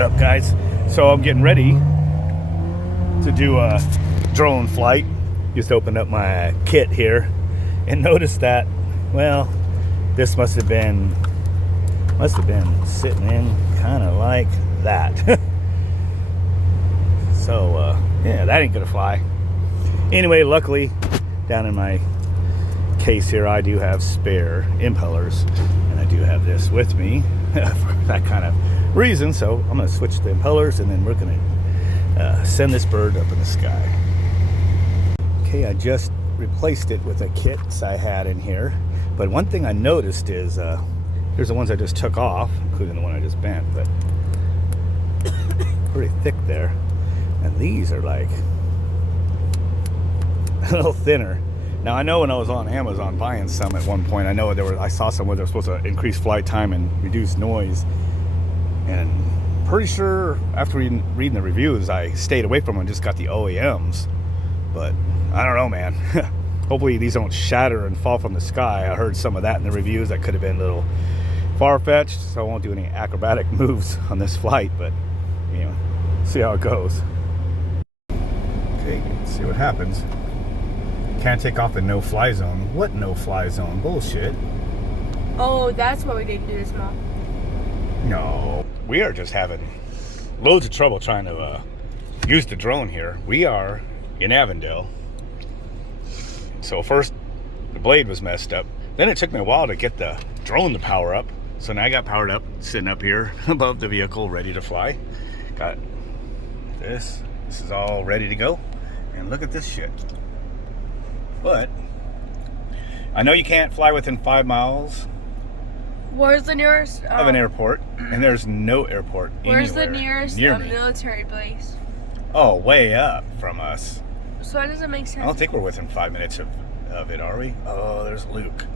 up, guys? So I'm getting ready to do a drone flight. Just opened up my kit here and noticed that, well, this must have been sitting in kind of like that. So yeah, that ain't gonna fly. Anyway, luckily down in my case here I do have spare impellers, and I do have this with me for that kind of reason. So I'm going to switch the impellers, and then we're going to send this bird up in the sky. Okay, I just replaced it with a kit I had in here, but one thing I noticed is here's the ones I just took off, including the one I just bent, but pretty thick there, and these are like a little thinner. Now, I know when I was on Amazon buying some at one point, I saw some where they're supposed to increase flight time and reduce noise. And pretty sure after reading the reviews, I stayed away from them and just got the OEMs. But I don't know, man. Hopefully these don't shatter and fall from the sky. I heard some of that in the reviews. That could have been a little far-fetched, so I won't do any acrobatic moves on this flight. But, you know, see how it goes. Okay, let's see what happens. Can't take off in no-fly zone. What no-fly zone? Bullshit. Oh, that's why we didn't do this, Mom. No. We are just having loads of trouble trying to use the drone here. We are in Avondale. So first, the blade was messed up. Then it took me a while to get the drone to power up. So now I got powered up, sitting up here above the vehicle, ready to fly. Got this. This is all ready to go. And look at this shit. But I know you can't fly within 5 miles. Where's the nearest of an airport, and there's no airport where's anywhere the nearest near me. Military base? Oh, way up from us. So that doesn't make sense. I don't think we're within 5 minutes of it, are we? Oh, there's Luke.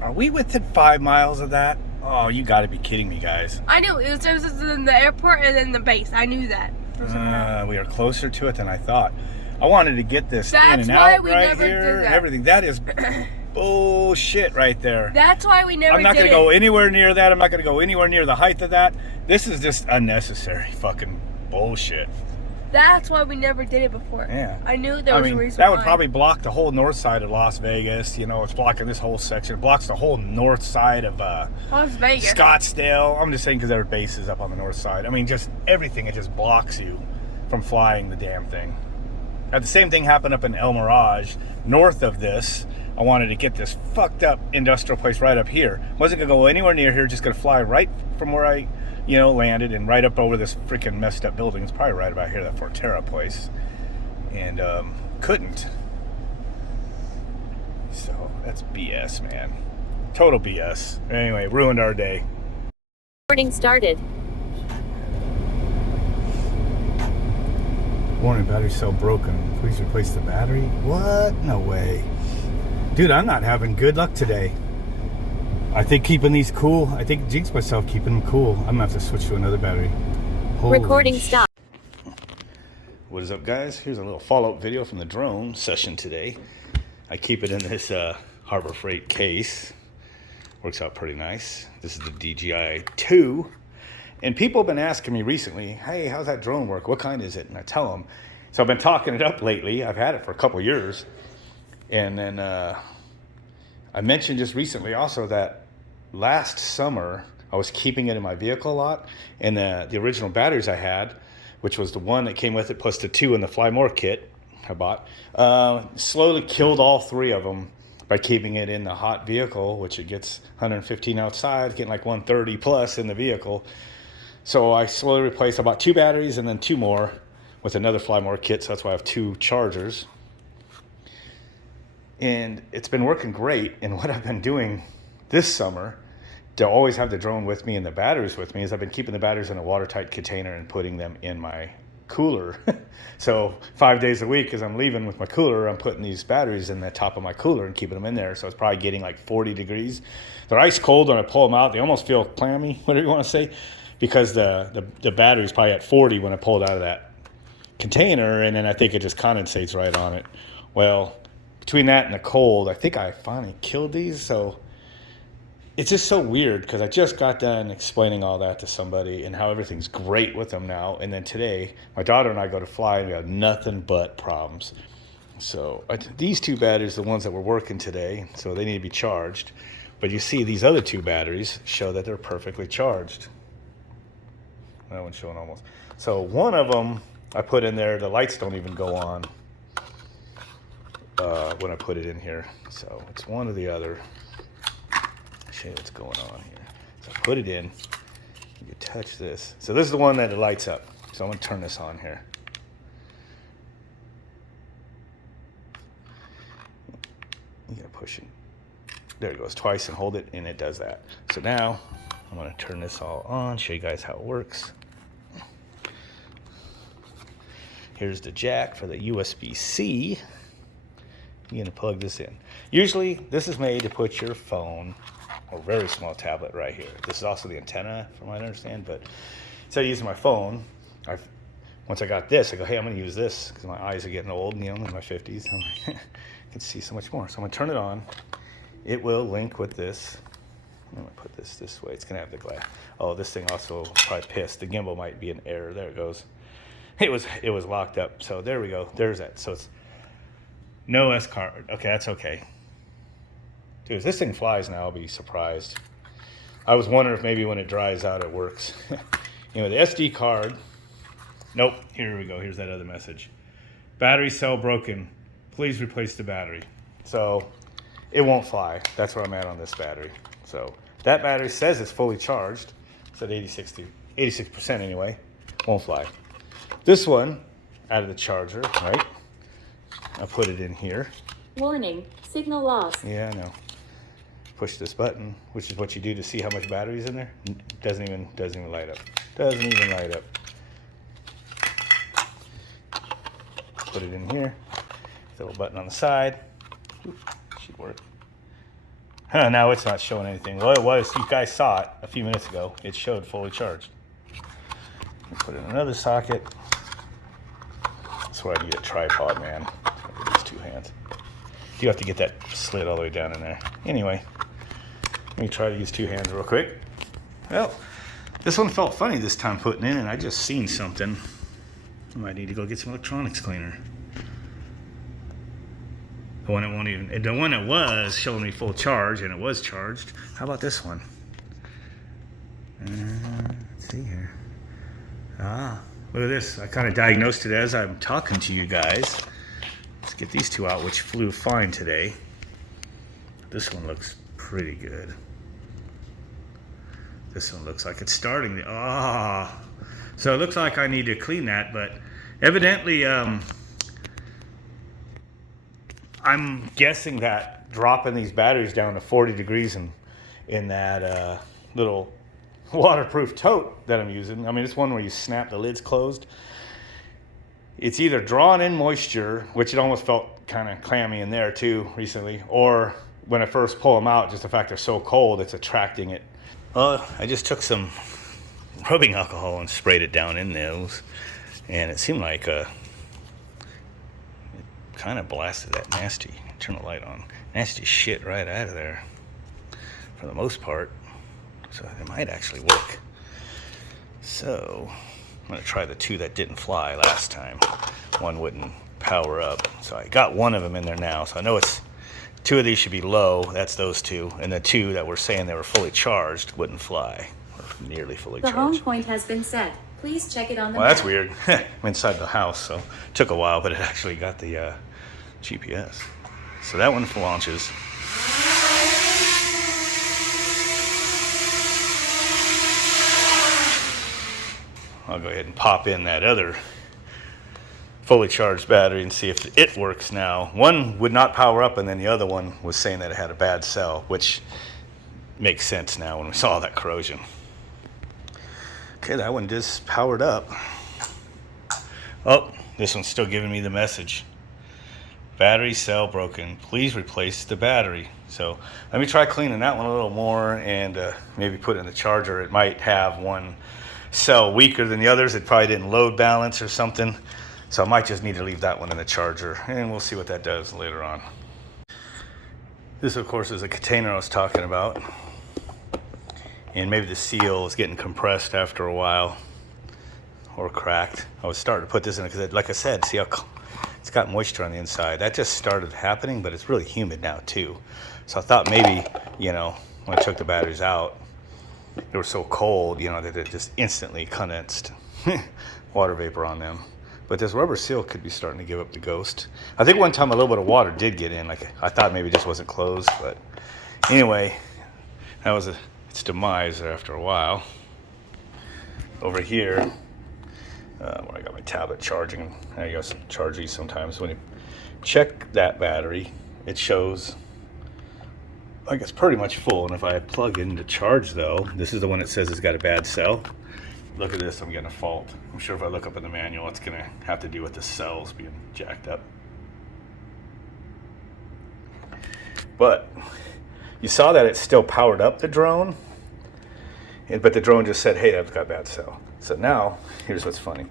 Are we within 5 miles of that? Oh, you got to be kidding me, guys. I knew it was in the airport and then the base. I knew that. We are closer to it than I thought. I wanted to get this in and why out we right never here. did that. Everything. That is bullshit right there. That's why we never did it. I'm not going to go anywhere near that. I'm not going to go anywhere near the height of that. This is just unnecessary fucking bullshit. That's why we never did it before. Yeah. I knew there was a reason that would probably block the whole north side of Las Vegas. You know, it's blocking this whole section. It blocks the whole north side of Las Vegas. Scottsdale. I'm just saying because there are bases up on the north side. I mean, just everything. It just blocks you from flying the damn thing. The same thing happened up in El Mirage, north of this. I wanted to get this fucked up industrial place right up here. Wasn't gonna go anywhere near here, just gonna fly right from where I, landed and right up over this freaking messed up building. It's probably right about here, that Forterra place. And couldn't. So that's BS, man. Total BS. Anyway, ruined our day. Recording started. Warning, battery cell broken. Please replace the battery. What? No way. Dude, I'm not having good luck today. I think keeping these cool. I think jinx myself keeping them cool. I'm gonna have to switch to another battery. Holy Recording stop. What is up, guys? Here's a little follow-up video from the drone session today. I keep it in this Harbor Freight case. Works out pretty nice. This is the DJI 2. And people have been asking me recently, hey, how's that drone work? What kind is it? And I tell them. So I've been talking it up lately. I've had it for a couple years. And then I mentioned just recently also that last summer I was keeping it in my vehicle a lot. And the original batteries I had, which was the one that came with it plus the 2 in the Fly More kit I bought, slowly killed all 3 of them by keeping it in the hot vehicle, which it gets 115 outside, getting like 130 plus in the vehicle. So I slowly replaced about 2 batteries and then 2 more with another Fly More kit. So that's why I have 2 chargers. And it's been working great. And what I've been doing this summer to always have the drone with me and the batteries with me is I've been keeping the batteries in a watertight container and putting them in my cooler. So 5 days a week as I'm leaving with my cooler, I'm putting these batteries in the top of my cooler and keeping them in there. So it's probably getting like 40 degrees. They're ice cold when I pull them out. They almost feel clammy, whatever you want to say, because the battery's probably at 40 when I pull it out of that container, and then I think it just condensates right on it. Well, between that and the cold, I think I finally killed these. So it's just so weird because I just got done explaining all that to somebody and how everything's great with them now. And then today, my daughter and I go to fly and we have nothing but problems. So these two batteries are the ones that were working today, so they need to be charged. But you see these other two batteries show that they're perfectly charged. That one's showing almost. So one of them I put in there, the lights don't even go on when I put it in here. So it's one or the other. Show you what's going on here. So I put it in. You touch this. So this is the one that it lights up. So I'm going to turn this on here. You got to push it. There it goes twice and hold it, and it does that. So now I'm going to turn this all on, show you guys how it works. Here's the jack for the USB-C. You're going to plug this in. Usually this is made to put your phone or very small tablet right here. This is also the antenna, from what I understand. But instead of using my phone, once I got this, I go, hey, I'm going to use this because my eyes are getting old, you know, I'm in my 50s. I'm like, I can see so much more. So I'm going to turn it on. It will link with this. I'm going to put this way. It's going to have the glass. Oh, this thing also probably pissed. The gimbal might be in error. There it goes. It was locked up. So there we go. There's that. So it's no S card. Okay, that's okay. Dude, if this thing flies now, I'll be surprised. I was wondering if maybe when it dries out, it works. You know, the SD card. Nope. Here we go. Here's that other message. Battery cell broken. Please replace the battery. So it won't fly. That's where I'm at on this battery. So that battery says it's fully charged. It's at 86% anyway. Won't fly. This one, out of the charger, right? I'll put it in here. Warning, signal loss. Yeah, I know. Push this button, which is what you do to see how much battery's in there. Doesn't even light up. Doesn't even light up. Put it in here. The little button on the side. Oop, should work. Huh, now it's not showing anything. Well, it was. You guys saw it a few minutes ago. It showed fully charged. Put it in another socket. That's why I need a tripod, man. With these two hands. You have to get that slit all the way down in there. Anyway, let me try to use two hands real quick. Well, this one felt funny this time putting in, and I just seen something. I might need to go get some electronics cleaner. The one that won't even, the one that was showing me full charge, and it was charged. How about this one? Let's see here. Ah, look at this. I kind of diagnosed it as I'm talking to you guys. Let's get these two out, which flew fine today. This one looks pretty good. This one looks like it's starting to, so it looks like I need to clean that, but evidently, I'm guessing that dropping these batteries down to 40 degrees in that little waterproof tote that I'm using. I mean, it's one where you snap the lids closed. It's either drawing in moisture, which it almost felt kind of clammy in there too recently, or when I first pull them out, just the fact they're so cold, it's attracting it. I just took some rubbing alcohol and sprayed it down in those, and it seemed like it kind of blasted that nasty, turn the light on, nasty shit right out of there for the most part. So it might actually work. So I'm going to try the two that didn't fly last time. One wouldn't power up. So I got one of them in there now. So I know it's two of these should be low. That's those two. And the two that were saying they were fully charged wouldn't fly. Or nearly fully charged. The home point has been set. Please check it on the Well, that's map. weird. I'm inside the house, so it took a while, but it actually got the GPS. So that one launches. I'll go ahead and pop in that other fully charged battery and see if it works now. One would not power up, and then the other one was saying that it had a bad cell, which makes sense now when we saw that corrosion. Okay, that one just powered up. Oh, this one's still giving me the message. Battery cell broken. Please replace the battery. So let me try cleaning that one a little more and maybe put it in the charger. It might have one cell weaker than the others. It probably didn't load balance or something. So I might just need to leave that one in the charger, and we'll see what that does later on. This, of course, is a container I was talking about. and maybe the seal is getting compressed after a while or cracked. I was starting to put this in because, like I said, see how it's got moisture on the inside. That just started happening, but it's really humid now too. So I thought maybe, you know, when I took the batteries out, they were so cold, you know, that it just instantly condensed water vapor on them. But this rubber seal could be starting to give up the ghost. I think one time a little bit of water did get in. Like I thought maybe it just wasn't closed, but anyway, that was its demise after a while. Over here, where I got my tablet charging, I guess charge these sometimes. When you check that battery, it shows like it's pretty much full. And if I plug in to charge though, this is the one that says it's got a bad cell. Look at this, I'm getting a fault. I'm sure if I look up in the manual, it's gonna have to do with the cells being jacked up. But you saw that it still powered up the drone, but the drone just said, hey, I've got a bad cell. So now, here's what's funny.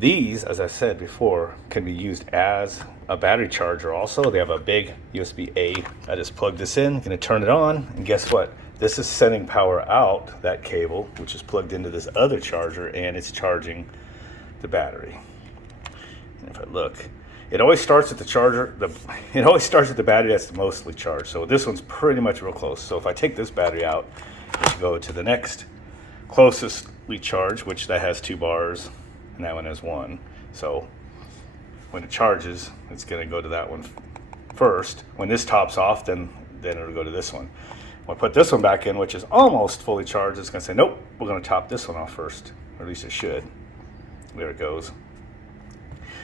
These, as I said before, can be used as a battery charger also. They have a big USB-A. I just plugged this in, gonna turn it on, and guess what? This is sending power out that cable, which is plugged into this other charger, and it's charging the battery. And if I look, it always starts at the charger, it always starts at the battery that's mostly charged. So this one's pretty much real close. So if I take this battery out, let's go to the next closestly charged, which that has 2 bars, and that one has 1. So when it charges, it's gonna go to that one first. When this tops off, then it'll go to this one. When I put this one back in, which is almost fully charged, it's gonna say, nope, we're gonna top this one off first. Or at least it should. There it goes.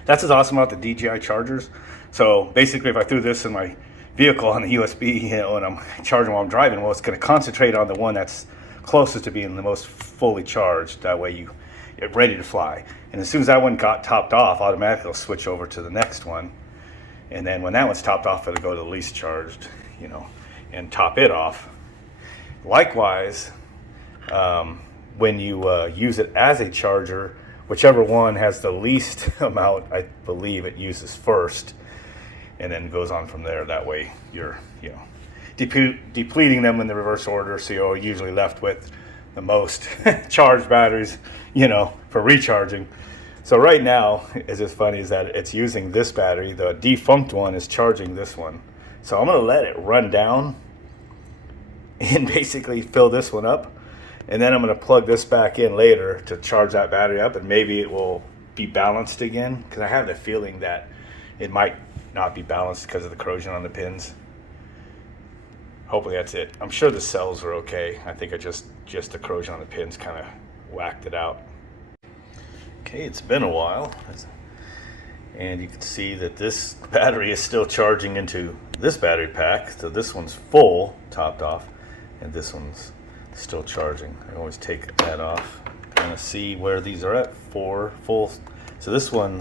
That's what's awesome about the DJI chargers. So basically, if I threw this in my vehicle on the USB, you know, and I'm charging while I'm driving, well, it's gonna concentrate on the one that's closest to being the most fully charged. That way you're ready to fly. And as soon as that one got topped off, automatically it'll switch over to the next one. And then when that one's topped off, it'll go to the least charged, you know, and top it off. Likewise, when you use it as a charger, whichever one has the least amount, I believe it uses first, and then goes on from there. That way you're, you know, depleting them in the reverse order, so you're usually left with the most charged batteries, you know, for recharging. So right now, it's just funny is that it's using this battery. The defunct one is charging this one. So I'm gonna let it run down and basically fill this one up. And then I'm gonna plug this back in later to charge that battery up, and maybe it will be balanced again, because I have the feeling that it might not be balanced because of the corrosion on the pins. Hopefully that's it. I'm sure the cells are okay. I think I just the corrosion on the pins kind of whacked it out. Okay, it's been a while. And you can see that this battery is still charging into this battery pack. So this one's full, topped off, and this one's still charging. I always take that off, kind of see where these are at. 4 full. So this one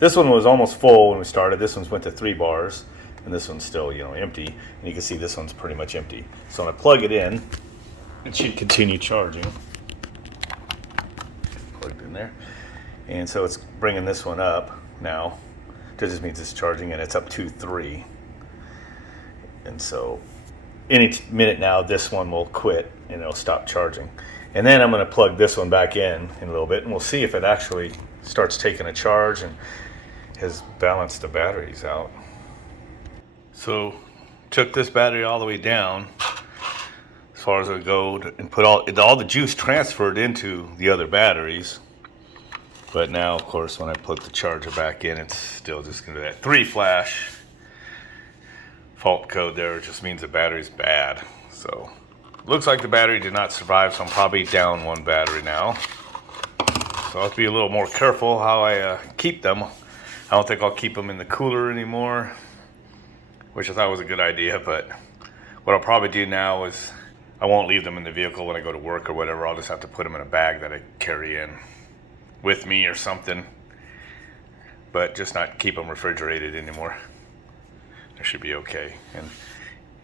was almost full when we started. This one's went to 3 bars, and this one's still, you know, empty. And you can see this one's pretty much empty. So when I plug it in, it should continue charging. Plugged in there, and so it's bringing this one up now. That just means it's charging, and it's up to 3. And so any minute now, this one will quit and it'll stop charging. And then I'm going to plug this one back in a little bit, and we'll see if it actually starts taking a charge and has balanced the batteries out. So took this battery all the way down as far as it goes, and put all the juice transferred into the other batteries. But now, of course, when I put the charger back in, it's still just going to be that 3 flash fault code there. It just means the battery's bad. So looks like the battery did not survive, so I'm probably down 1 battery now. So I'll have to be a little more careful how I keep them. I don't think I'll keep them in the cooler anymore, which I thought was a good idea. But what I'll probably do now is I won't leave them in the vehicle when I go to work or whatever. I'll just have to put them in a bag that I carry in with me or something, but just not keep them refrigerated anymore. It should be okay.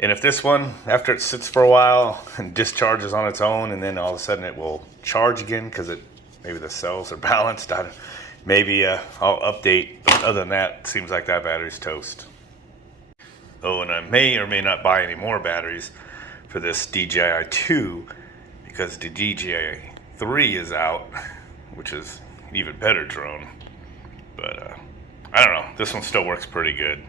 And if this one, after it sits for a while and discharges on its own, and then all of a sudden it will charge again because maybe the cells are balanced, maybe I'll update. But other than that, it seems like that battery's toast. Oh, and I may or may not buy any more batteries for this DJI 2, because the DJI 3 is out, which is an even better drone. But I don't know, this one still works pretty good.